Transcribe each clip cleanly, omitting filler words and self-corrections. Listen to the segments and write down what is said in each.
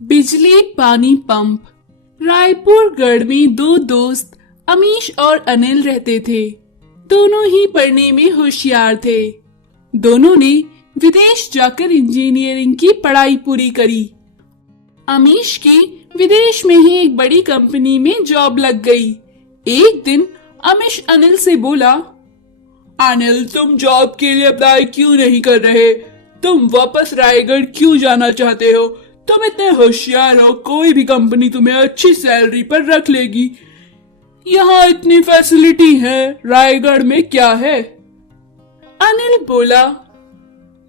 बिजली पानी पंप। रायपुर गढ़ में दो दोस्त अमीश और अनिल रहते थे। दोनों ही पढ़ने में होशियार थे। दोनों ने विदेश जाकर इंजीनियरिंग की पढ़ाई पूरी करी। अमीश की विदेश में ही एक बड़ी कंपनी में जॉब लग गई। एक दिन अमीश अनिल से बोला, अनिल, तुम जॉब के लिए अप्लाई क्यों नहीं कर रहे? तुम वापस रायगढ़ क्यों जाना चाहते हो? तुम इतने होशियार हो, कोई भी कंपनी तुम्हें अच्छी सैलरी पर रख लेगी। यहाँ इतनी फैसिलिटी है, रायगढ़ में क्या है? अनिल बोला,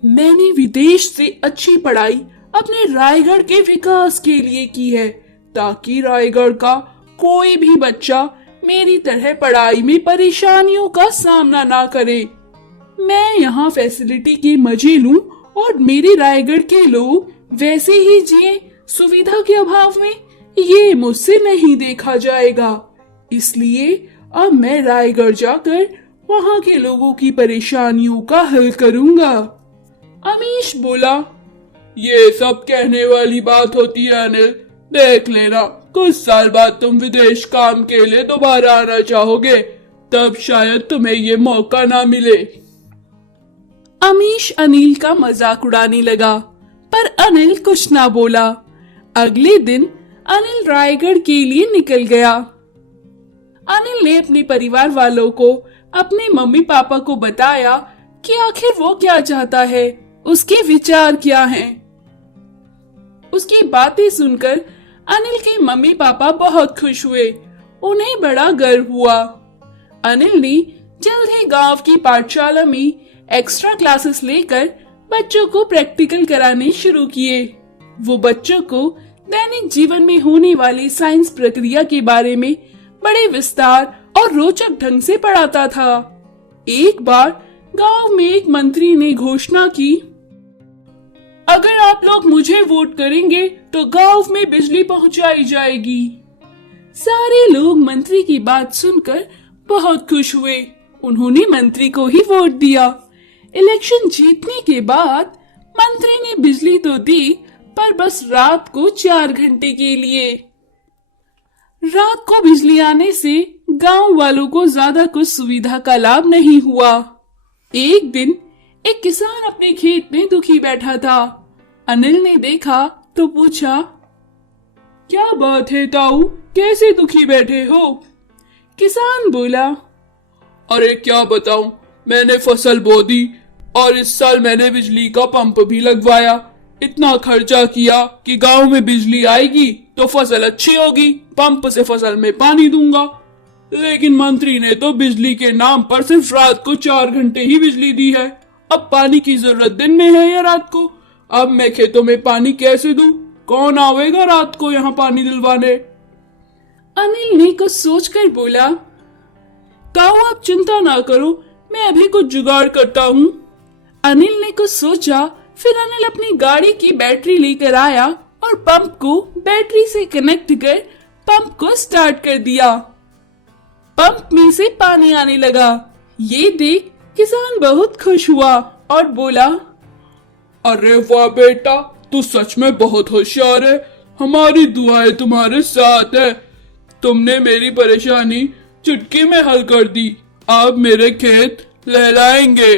मैंने विदेश से अच्छी पढ़ाई अपने रायगढ़ के विकास के लिए की है, ताकि रायगढ़ का कोई भी बच्चा मेरी तरह पढ़ाई में परेशानियों का सामना ना करे। मैं यहाँ फैसिलिटी के मजे लूं और मेरे रायगढ़ के लोग वैसे ही जिए सुविधा के अभाव में, ये मुझसे नहीं देखा जाएगा। इसलिए अब मैं रायगढ़ जाकर वहाँ के लोगों की परेशानियों का हल करूँगा। अमीश बोला, ये सब कहने वाली बात होती है अनिल। देख लेना, कुछ साल बाद तुम विदेश काम के लिए दोबारा आना चाहोगे, तब शायद तुम्हें ये मौका ना मिले। अमीश अनिल का मजाक उड़ाने लगा, पर अनिल कुछ ना बोला। अगले दिन अनिल रायगढ़ के लिए निकल गया। अनिल ने अपने परिवार वालों को, अपने मम्मी पापा को बताया कि आखिर वो क्या चाहता है, उसके विचार क्या हैं। उसकी बातें सुनकर अनिल के मम्मी पापा बहुत खुश हुए। उन्हें बड़ा गर्व हुआ। अनिल ने जल्द ही गांव की पाठशाला में एक्स्ट्रा क्लासेस लेकर बच्चों को प्रैक्टिकल कराने शुरू किए। वो बच्चों को दैनिक जीवन में होने वाली साइंस प्रक्रिया के बारे में बड़े विस्तार और रोचक ढंग से पढ़ाता था। एक बार गांव में एक मंत्री ने घोषणा की, अगर आप लोग मुझे वोट करेंगे तो गांव में बिजली पहुंचाई जाएगी। सारे लोग मंत्री की बात सुनकर बहुत खुश हुए। उन्होंने मंत्री को ही वोट दिया। इलेक्शन जीतने के बाद मंत्री ने बिजली तो दी, पर बस रात को 4 घंटे के लिए। रात को बिजली आने से गांव वालों को ज्यादा कुछ सुविधा का लाभ नहीं हुआ। एक दिन एक किसान अपने खेत में दुखी बैठा था। अनिल ने देखा तो पूछा, क्या बात है ताऊ, कैसे दुखी बैठे हो? किसान बोला, अरे क्या बताऊं, मैंने फसल बो दी और इस साल मैंने बिजली का पंप भी लगवाया। इतना खर्चा किया कि गांव में बिजली आएगी तो फसल अच्छी होगी, पंप से फसल में पानी दूंगा। लेकिन मंत्री ने तो बिजली के नाम पर सिर्फ रात को 4 घंटे ही बिजली दी है। अब पानी की जरूरत दिन में है या रात को? अब मैं खेतों में पानी कैसे दूं? कौन आवेगा रात को यहाँ पानी दिलवाने? अनिल ने कुछ सोचकर बोला, ताऊ आप चिंता ना करो, मैं अभी कुछ जुगाड़ करता हूँ। अनिल ने कुछ सोचा, फिर अनिल अपनी गाड़ी की बैटरी लेकर आया और पंप को बैटरी से कनेक्ट कर पंप को स्टार्ट कर दिया। पंप में से पानी आने लगा। ये देख किसान बहुत खुश हुआ और बोला, अरे वाह बेटा, तू सच में बहुत होशियार है। हमारी दुआएं तुम्हारे साथ है। तुमने मेरी परेशानी चुटकी में हल कर दी। अब मेरे खेत लहराएंगे।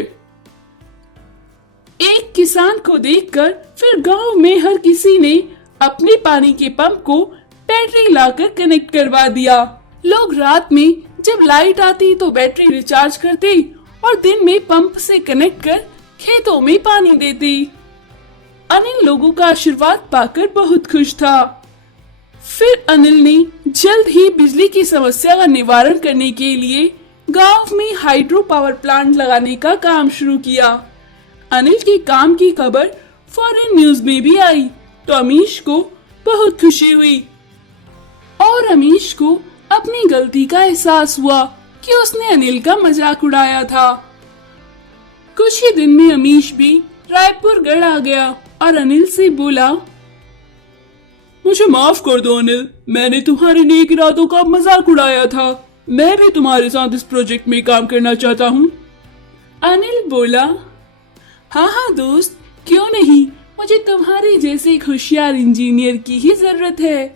एक किसान को देखकर फिर गांव में हर किसी ने अपने पानी के पंप को बैटरी लाकर कनेक्ट करवा दिया। लोग रात में जब लाइट आती तो बैटरी रिचार्ज करते और दिन में पंप से कनेक्ट कर खेतों में पानी देते। अनिल लोगों का आशीर्वाद पाकर बहुत खुश था। फिर अनिल ने जल्द ही बिजली की समस्या का निवारण करने के लिए गांव में हाइड्रो पावर प्लांट लगाने का काम शुरू किया। अनिल के काम की खबर फॉरेन न्यूज में भी आई तो अमीश को बहुत खुशी हुई और अमीश को अपनी गलती का एहसास हुआ कि उसने अनिल का मजाक उड़ाया था। कुछ ही दिन में अमीश भी रायपुर गढ़ आ गया और अनिल से बोला, मुझे माफ कर दो अनिल, मैंने तुम्हारे नेक इरादों का मजाक उड़ाया था। मैं भी तुम्हारे साथ इस प्रोजेक्ट में काम करना चाहता हूँ। अनिल बोला, हाँ हाँ दोस्त, क्यों नहीं, मुझे तुम्हारे जैसे एक होशियार इंजीनियर की ही जरूरत है।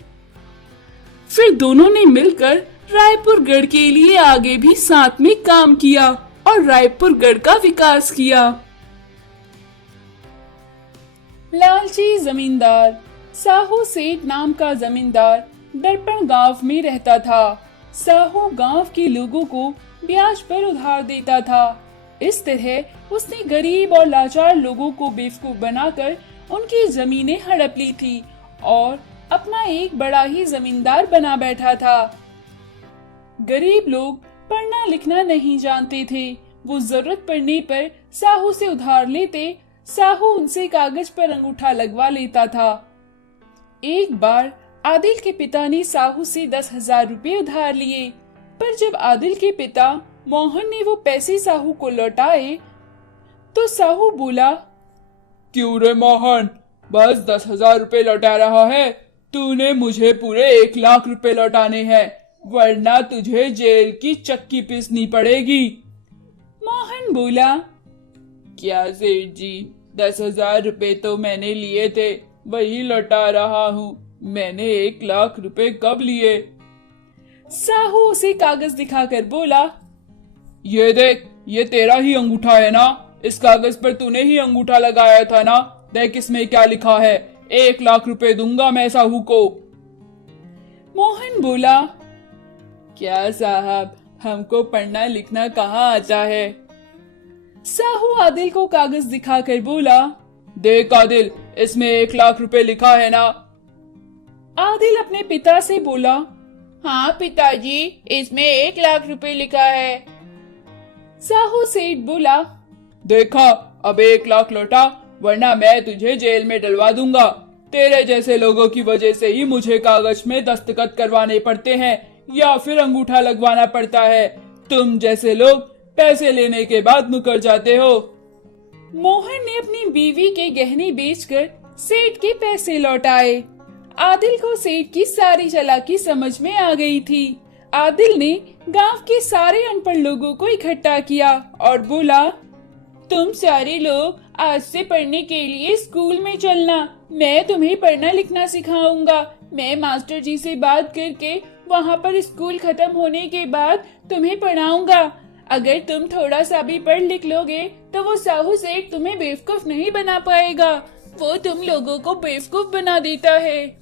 फिर दोनों ने मिलकर रायपुर गढ़ के लिए आगे भी साथ में काम किया और रायपुर गढ़ का विकास किया। लालची जमींदार। साहू सेठ नाम का जमींदार दर्पण गांव में रहता था। साहू गांव के लोगों को ब्याज पर उधार देता था। इस तरह उसने गरीब और लाचार लोगों को बेवकूफ बनाकर उनकी जमीनें हड़प ली थी और अपना एक बड़ा ही जमींदार बना बैठा था। गरीब लोग पढ़ना लिखना नहीं जानते थे। वो जरूरत पड़ने पर साहू से उधार लेते। साहू उनसे कागज पर अंगूठा लगवा लेता था। एक बार आदिल के पिता ने साहू से 10,000 रुपए उधार लिए, पर जब आदिल के पिता मोहन ने वो पैसे साहू को लौटाए तो साहू बोला, क्यों रे मोहन, बस 10,000 रुपए लौटा रहा है? तूने मुझे पूरे 1,00,000 रुपए लौटाने हैं, वरना तुझे जेल की चक्की पीसनी पड़ेगी। मोहन बोला, क्या सेठ जी, 10,000 रुपए तो मैंने लिए थे, वही लौटा रहा हूँ। मैंने 1,00,000 रुपए कब लिए? साहू उसे कागज दिखाकर बोला, ये देख, ये तेरा ही अंगूठा है ना? इस कागज पर तूने ही अंगूठा लगाया था ना? देख इसमें क्या लिखा है, 1,00,000 रुपए दूंगा मैं साहू को। मोहन बोला, क्या साहब, हमको पढ़ना लिखना कहाँ आता है? साहू आदिल को कागज दिखाकर बोला, देख आदिल, इसमें 1,00,000 रुपए लिखा है ना? आदिल अपने पिता से बोला, हाँ पिताजी, इसमें 1,00,000 रुपए लिखा है। साहू सेठ बोला, देखा, अब 1,00,000 लौटा, वरना मैं तुझे जेल में डलवा दूंगा। तेरे जैसे लोगों की वजह से ही मुझे कागज में दस्तखत करवाने पड़ते हैं या फिर अंगूठा लगवाना पड़ता है। तुम जैसे लोग पैसे लेने के बाद मुकर जाते हो। मोहन ने अपनी बीवी के गहने बेचकर सेठ के पैसे लौटाए। आदिल को सेठ की सारी चालाकी समझ में आ गई थी। आदिल ने गांव के सारे अनपढ़ लोगों को इकट्ठा किया और बोला, तुम सारे लोग आज से पढ़ने के लिए स्कूल में चलना। मैं तुम्हें पढ़ना लिखना सिखाऊंगा। मैं मास्टर जी से बात करके वहाँ पर स्कूल खत्म होने के बाद तुम्हें पढ़ाऊंगा। अगर तुम थोड़ा सा भी पढ़ लिख लोगे तो वो साहू सेठ तुम्हें बेवकूफ नहीं बना पाएगा। वो तुम लोगों को बेवकूफ बना देता है।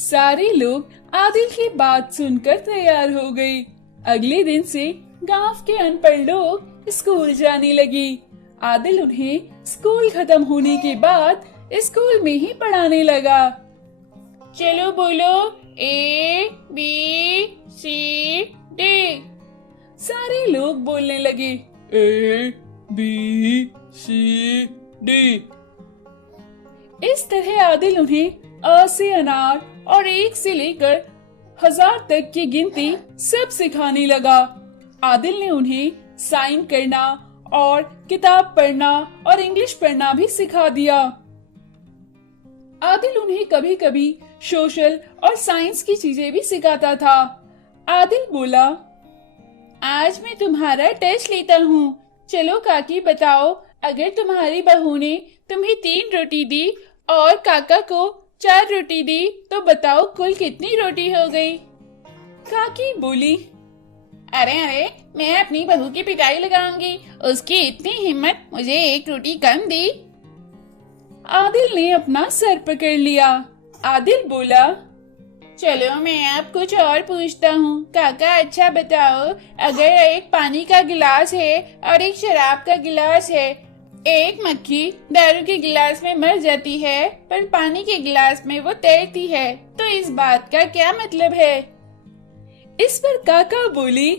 सारे लोग आदिल की बात सुनकर तैयार हो गए। अगले दिन से गांव के अनपढ़ लोग स्कूल जाने लगे। आदिल उन्हें स्कूल खत्म होने के बाद स्कूल में ही पढ़ाने लगा। चलो बोलो, ABCD। सारे लोग बोलने लगे, ABCD। इस तरह आदिल उन्हें अ से अनार और 1 से लेकर 1000 तक की गिनती सब सिखाने लगा। आदिल ने उन्हें साइन करना और किताब पढ़ना और इंग्लिश पढ़ना भी सिखा दिया। आदिल उन्हें कभी कभी सोशल और साइंस की चीजें भी सिखाता था। आदिल बोला, आज मैं तुम्हारा टेस्ट लेता हूँ। चलो काकी बताओ, अगर तुम्हारी बहू ने तुम्हें 3 रोटी दी और काका को 4 रोटी दी तो बताओ कुल कितनी रोटी हो गई? काकी बोली, अरे मैं अपनी बहू की पिटाई लगाऊंगी। उसकी इतनी हिम्मत, मुझे 1 रोटी कम दी। आदिल ने अपना सर पकड़ लिया। आदिल बोला, चलो मैं अब कुछ और पूछता हूँ। काका अच्छा बताओ, अगर एक पानी का गिलास है और एक शराब का गिलास है, एक मक्खी दारू के गिलास में मर जाती है पर पानी के गिलास में वो तैरती है, तो इस बात का क्या मतलब है? इस पर काका बोली,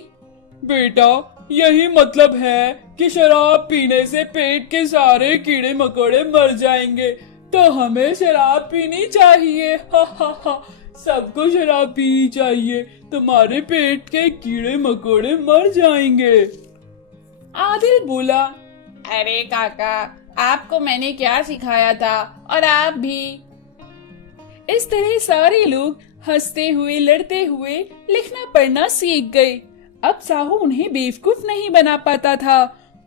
बेटा, यही मतलब है कि शराब पीने से पेट के सारे कीड़े मकोड़े मर जाएंगे, तो हमें शराब पीनी चाहिए। हा हा हा, सबको शराब पीनी चाहिए, तुम्हारे पेट के कीड़े मकोड़े मर जाएंगे। आदिल बोला, अरे काका, आपको मैंने क्या सिखाया था, और आप भी। इस तरह सारे लोग हंसते हुए लड़ते हुए लिखना पढ़ना सीख गए। अब साहू उन्हें बेवकूफ नहीं बना पाता था।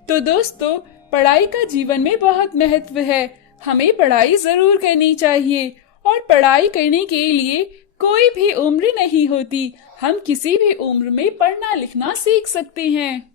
तो दोस्तों, पढ़ाई का जीवन में बहुत महत्व है। हमें पढ़ाई जरूर करनी चाहिए और पढ़ाई करने के लिए कोई भी उम्र नहीं होती। हम किसी भी उम्र में पढ़ना लिखना सीख सकते हैं।